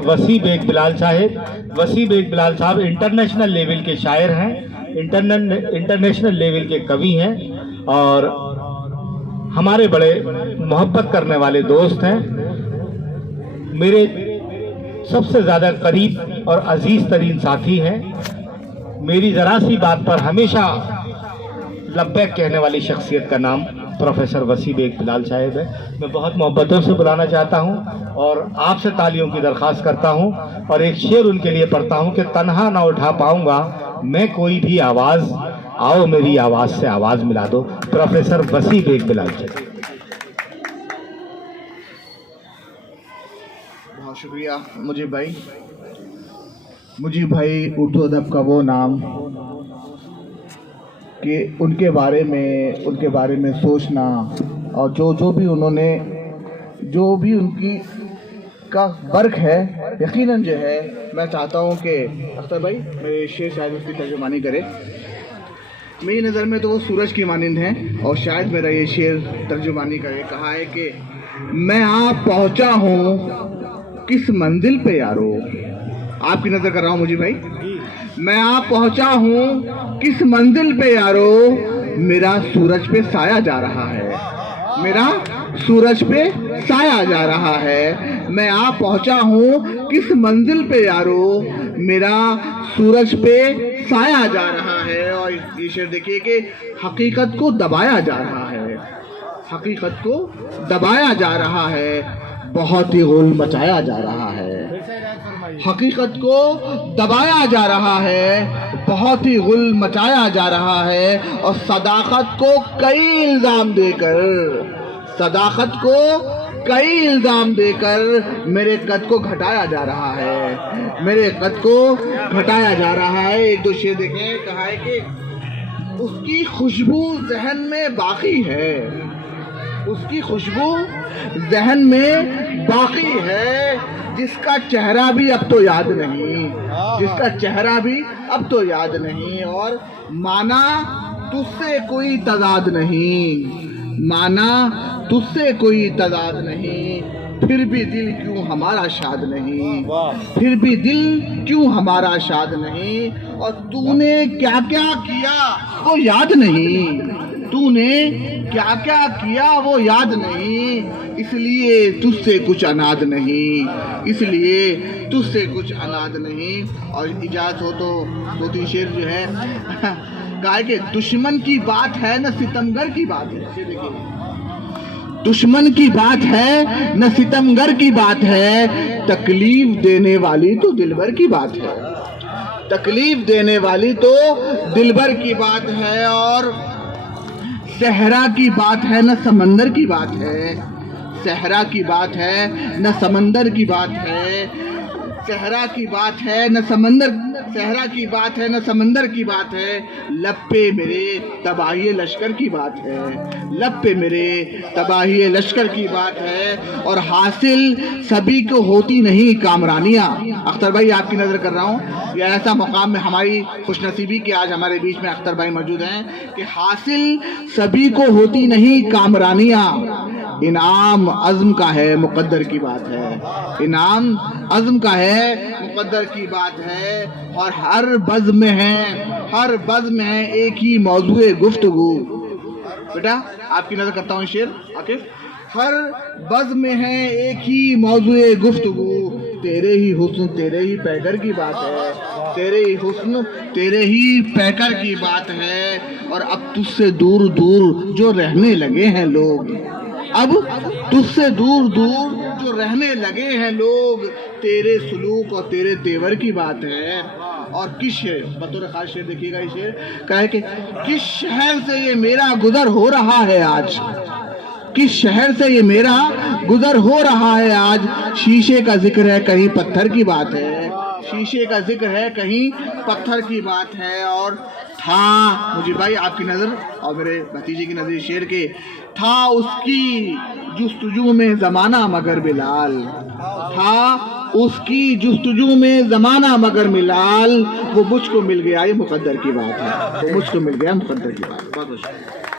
वसी बेग बिलाल साहब international level के शायर हैं, इंटरनेशनल लेवल के कवि हैं और हमारे बड़े मोहब्बत करने वाले दोस्त हैं। मेरे सबसे ज़्यादा करीब और अजीज़ तरीन साथी हैं। मेरी ज़रा सी बात पर हमेशा लब्बैक कहने वाली शख्सियत का नाम प्रोफेसर वसी बेग बिलाल साहब है। मैं बहुत मोहब्बतों से बुलाना चाहता हूं और आपसे तालियों की दरख्वास्त करता हूं और एक शेर उनके लिए पढ़ता हूं कि तन्हा ना उठा पाऊंगा मैं कोई भी आवाज़, आओ मेरी आवाज़ से आवाज़ मिला दो। प्रोफेसर वसी बेग बिलाल साहब। बहुत शुक्रिया मुजीब भाई उर्दू अदब का वो नाम कि उनके बारे में सोचना और जो भी उनकी का वर्क है, यकीनन जो है मैं चाहता हूँ कि अख्तर भाई मेरे शेर शायद उसकी तर्जुमानी करे। मेरी नज़र में तो वो सूरज की मानिंद हैं और शायद मेरा ये शेर तर्जुमानी करे। कहा है कि मैं आप पहुँचा हूँ किस मंजिल पे यारो, आपकी नज़र कर रहा हूँ मुजीब भाई। मैं आप पहुँचा हूँ किस मंजिल पे यारो, मेरा सूरज पे साया जा रहा है, मेरा सूरज पे साया जा रहा है। मैं आप पहुँचा हूँ किस मंजिल पे यारो, मेरा सूरज पे साया जा रहा है। और ये शेर देखिए कि हकीकत को दबाया जा रहा है, हकीकत को दबाया जा रहा है, बहुत ही गुल मचाया जा रहा है। हकीकत को दबाया जा रहा है, बहुत ही गुल मचाया जा रहा है। और सदाकत को कई इल्जाम देकर मेरे कद को घटाया जा रहा है, मेरे कद को घटाया जा रहा है। एक दो शेर देखें। कहा है कि उसकी खुशबू जहन में बाकी है, उसकी खुशबू जहन में बाकी है, जिसका चेहरा भी अब तो याद नहीं, जिसका चेहरा भी अब तो याद नहीं। और माना तुझसे कोई तजाद नहीं, माना तुझसे कोई तजाद नहीं, फिर भी दिल क्यों हमारा शाद नहीं, फिर भी दिल क्यों हमारा शाद नहीं। और तूने क्या क्या किया वो याद नहीं, तूने क्या क्या किया वो याद नहीं, इसलिए तुझसे कुछ अनाद नहीं, इसलिए तुझसे कुछ अनाद नहीं। और इजाज़त हो तो दो तीन शेर जो है कहा कि दुश्मन की बात है न सितमगर की बात है। देखिए, दुश्मन की बात है न सितमगर की बात है, तकलीफ देने वाली तो दिलबर की बात है, तकलीफ देने वाली तो दिलबर की बात है। और सहरा की बात है न समंदर की बात है, सहरा की बात है न समंदर की बात है, सहरा की बात है न समंदर, सहरा की बात है न समंदर की बात है। लब पे मेरे तबाही लश्कर की बात है, लब पे मेरे तबाही लश्कर की बात है। और हासिल सभी को होती नहीं कामरानियाँ। अख्तर भाई आपकी नज़र कर रहा हूँ, यह ऐसा मुकाम में हमारी खुशनसीबी कि आज हमारे बीच में अख्तर भाई मौजूद हैं कि हासिल सभी को होती नहीं कामरानियाँ, इनाम अज़्म का है मुक़द्दर की बात है, इनाम अज़्म का है मुक़द्दर की बात है। और हर बज़्म में है, हर बज़्म में है एक ही मौज़ूए गुफ्तगू। बेटा आपकी नज़र करता हूँ शेर आकिफ। हर बज़्म में है एक ही मौज़ूए गुफ्तगू, तेरे ही हुस्न तेरे ही पैकर की बात है, तेरे ही हुस्न तेरे ही पैकर की बात है। और अब तुझसे दूर दूर जो रहने लगे हैं लोग, अब तुझसे दूर दूर जो रहने लगे हैं लोग, तेरे सुलूक और तेरे तेवर की बात है। और किस शेर, बतौर खास शेर देखिएगा ये शेर, कहे कि किस शहर से ये मेरा गुजर हो रहा है आज, किस शहर से ये मेरा गुजर हो रहा है आज, शीशे का जिक्र है कहीं पत्थर की बात है, शीशे का जिक्र है कहीं पत्थर की बात है। और था मुझे भाई आपकी नज़र और मेरे भतीजे की नज़र शेर के, था उसकी जुस्तजू में ज़माना मगर बिलाल, था उसकी जुस्तजू में ज़माना मगर बिलाल, वो मुझको मिल गया ये मुक़द्दर की बात है, वो मुझको मिल गया मुक़द्दर की बात है। बहुत